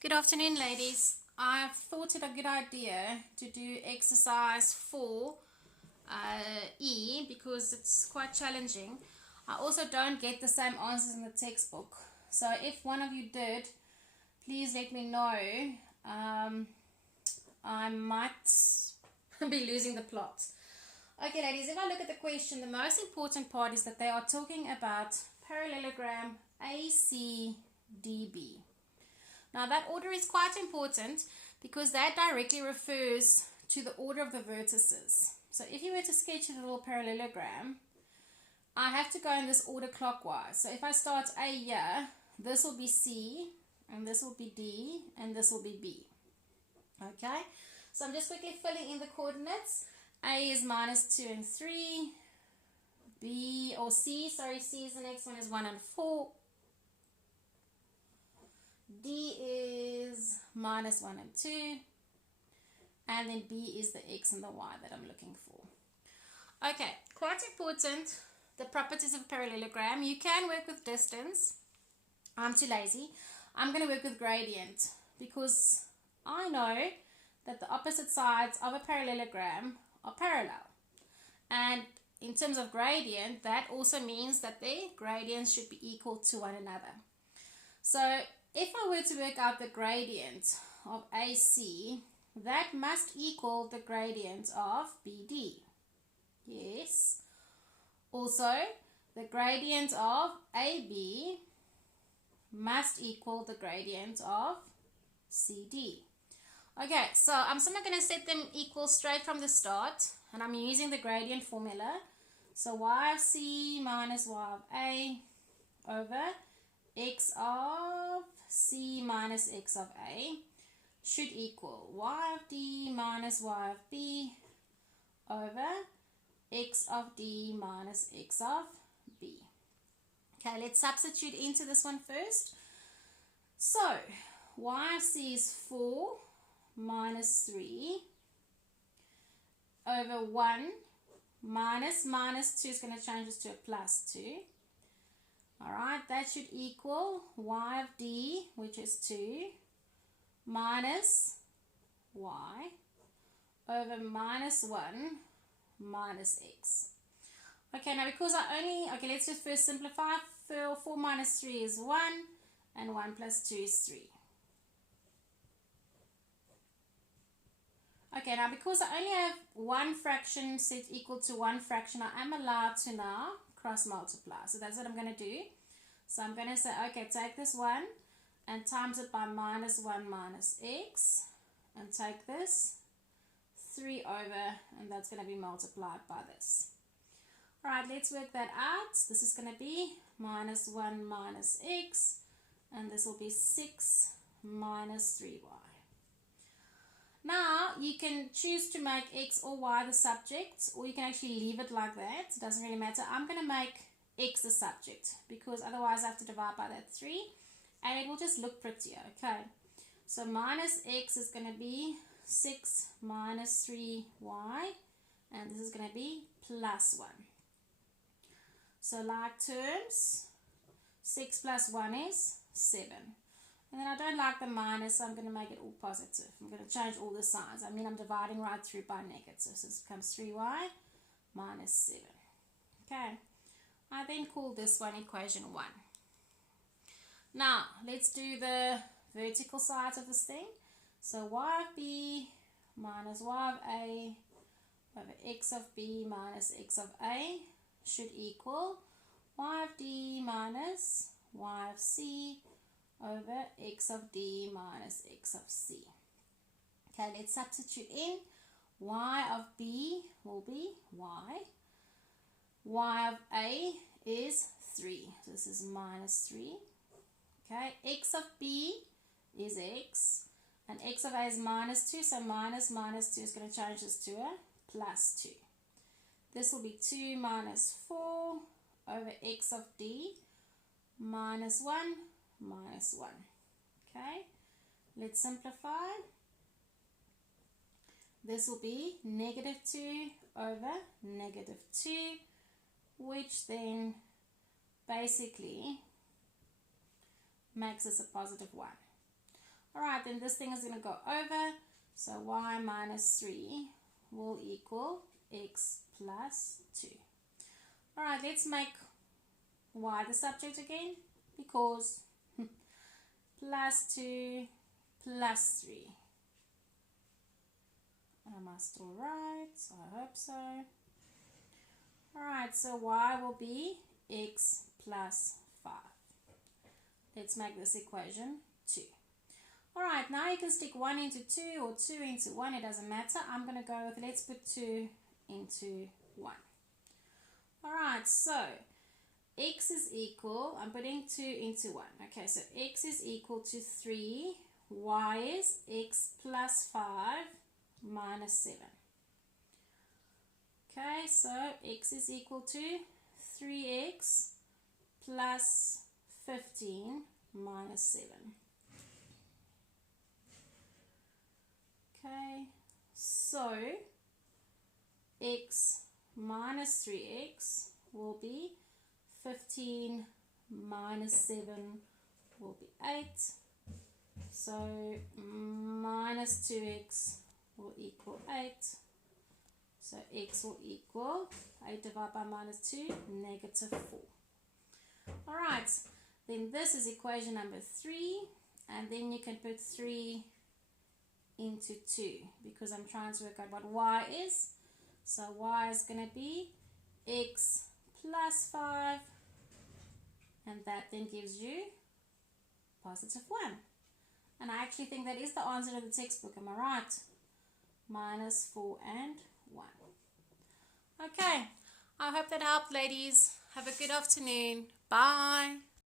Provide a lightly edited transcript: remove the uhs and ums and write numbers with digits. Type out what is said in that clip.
Good afternoon, ladies. I've thought it a good idea to do exercise 4 E because it's quite challenging. I also don't get the same answers in the textbook. So if one of you did, please let me know. I might be losing the plot. Okay, ladies, if I look at the question, the most important part is that they are talking about parallelogram ACDB. Now that order is quite important because that directly refers to the order of the vertices. So if you were to sketch a little parallelogram, I have to go in this order clockwise. So if I start A here, this will be C, and this will be D, and this will be B. Okay, so I'm just quickly filling in the coordinates. A is minus 2 and 3. B C is the next one, is 1 and 4. D is minus 1 and 2. And then B is the X and the Y that I'm looking for. Okay, quite important, the properties of a parallelogram. You can work with distance. I'm too lazy. I'm going to work with gradient because I know that the opposite sides of a parallelogram are parallel. And in terms of gradient, that also means that their gradients should be equal to one another. So if I were to work out the gradient of AC, that must equal the gradient of BD. Yes. Also, the gradient of AB must equal the gradient of CD. Okay, so I'm simply going to set them equal straight from the start, and I'm using the gradient formula. So y of C minus y of A over x of C minus x of A should equal y of D minus y of B over x of D minus x of B. Okay, let's substitute into this one first. So, y of C is 4 minus 3 over 1 minus 2 is going to change this to a plus 2. Alright, that should equal y of D, which is 2, minus y over minus 1 minus x. Okay, now because let's just first simplify. 4 minus 3 is 1, and 1 plus 2 is 3. Okay, now because I only have one fraction set equal to one fraction, I am allowed to now cross multiply. So that's what I'm going to do. So I'm going to say, okay, take this 1 and times it by minus 1 minus x, and take this 3 over, and that's going to be multiplied by this. Alright, let's work that out. This is going to be minus 1 minus x, and this will be 6 minus 3y. Now, you can choose to make x or y the subject, or you can actually leave it like that. It doesn't really matter. I'm going to make x the subject, because otherwise I have to divide by that 3, and it will just look prettier. Okay, so minus x is going to be 6 minus 3y, and this is going to be plus 1. So like terms, 6 plus 1 is 7. And then I don't like the minus, so I'm going to make it all positive. I'm going to change all the signs. I mean, I'm dividing right through by negative. So this becomes 3y minus 7. Okay. I then call this one equation 1. Now, let's do the vertical sides of this thing. So y of B minus y of A over x of B minus x of A should equal y of D minus y of C over x of D minus x of C. Okay, let's substitute in. Y of B will be y. Y of A is 3. So this is minus 3. Okay, x of B is x. And x of A is minus 2. So minus 2 is going to change this to a plus 2. This will be 2 minus 4 over x of D minus 1 minus 1. Okay, let's simplify. This will be negative 2 over negative 2, which then basically makes this a positive 1. Alright, then this thing is going to go over. So y minus 3 will equal x plus 2. Alright, let's make y the subject again, because plus 2 plus 3. Am I still right? I hope so. Alright, so y will be x plus 5. Let's make this equation 2. Alright, now you can stick 1 into 2 or 2 into 1, it doesn't matter. I'm going to go with, let's put 2 into 1. Alright, so x is equal, I'm putting 2 into 1. Okay, so x is equal to 3, y is x plus 5 minus 7. Okay, so x is equal to 3x plus 15 minus 7. Okay, so x minus 3x will be 15 minus 7 will be 8. So minus 2x will equal 8. So x will equal 8 divided by minus 2, negative 4. Alright, then this is equation number 3, and then you can put 3 into 2 because I'm trying to work out what y is. So y is going to be x plus 5, and that then gives you positive 1. And I actually think that is the answer to the textbook, am I right? Minus 4 and 1. Okay, I hope that helped, ladies. Have a good afternoon. Bye.